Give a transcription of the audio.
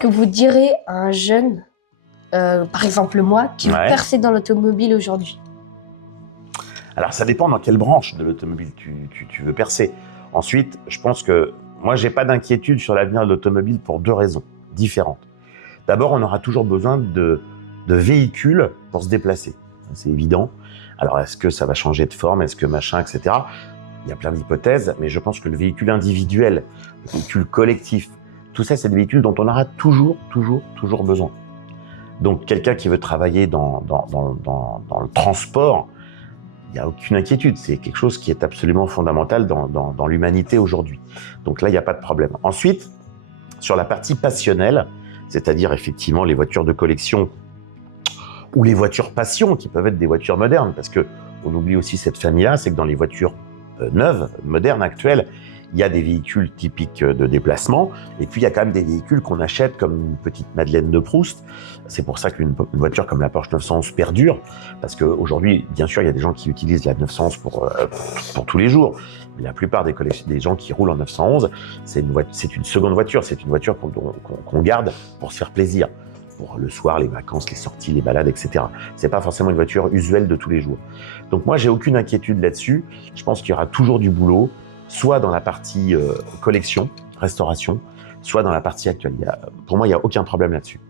que vous direz à un jeune, par exemple moi, qui veut percer dans l'automobile aujourd'hui? Alors, ça dépend dans quelle branche de l'automobile tu veux percer. Ensuite, je pense que moi, j'ai pas d'inquiétude sur l'avenir de l'automobile pour 2 raisons différentes. D'abord, on aura toujours besoin de véhicules pour se déplacer. C'est évident. Alors, est-ce que ça va changer de forme? Est-ce que machin, etc. Il y a plein d'hypothèses, mais je pense que le véhicule individuel, le véhicule collectif, tout ça, c'est des véhicules dont on aura toujours besoin. Donc, quelqu'un qui veut travailler dans le transport, il n'y a aucune inquiétude. C'est quelque chose qui est absolument fondamental dans l'humanité aujourd'hui. Donc là, il n'y a pas de problème. Ensuite, sur la partie passionnelle, c'est-à-dire effectivement les voitures de collection ou les voitures passion, qui peuvent être des voitures modernes, parce que on oublie aussi cette famille-là, c'est que dans les voitures neuves, modernes, actuelles, il y a des véhicules typiques de déplacement, et puis il y a quand même des véhicules qu'on achète comme une petite Madeleine de Proust. C'est pour ça qu'une voiture comme la Porsche 911 perdure, parce qu'aujourd'hui, bien sûr, il y a des gens qui utilisent la 911 pour tous les jours, mais la plupart des gens qui roulent en 911, c'est une seconde voiture, c'est une voiture qu'on garde pour se faire plaisir, pour le soir, les vacances, les sorties, les balades, etc. C'est pas forcément une voiture usuelle de tous les jours. Donc moi, j'ai aucune inquiétude là-dessus. Je pense qu'il y aura toujours du boulot, soit dans la partie collection, restauration, soit dans la partie actuelle. Pour moi, il n'y a aucun problème là-dessus.